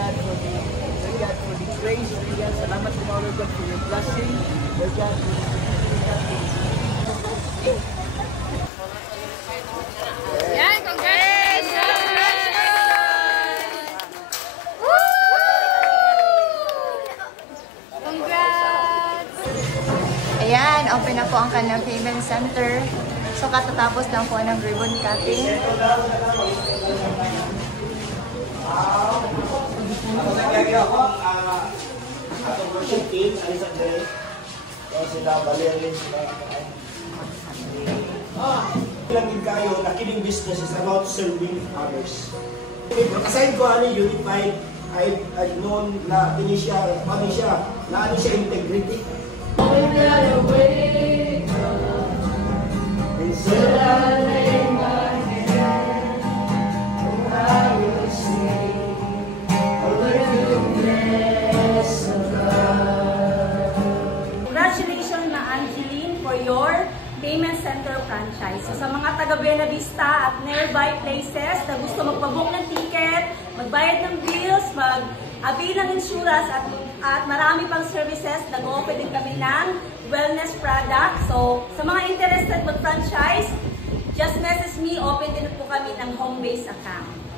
God for the grace. Pray God, salamat po Lord God for your blessing. Lord God, Yan, congratulations! Congrats! Ayan, open na po ang kanilang payment center. So, katatapos lang po ng ribbon cutting. atong worship team, Alisan Day. Sila, Valerie, sila. Langin kayo na kining business is about serving others. Aside ko unified, I've known na ini siya, na integrity. Congratulations na Angeline for your payment center franchise. So, sa mga taga Buena Vista at nearby places na gusto magpabook ng ticket, magbayad ng bills, mag-avail ng insurance at marami pang services, nag-offer din kami ng wellness product. So, sa mga interested mag-franchise, just message me, open din po kami ng home-based account.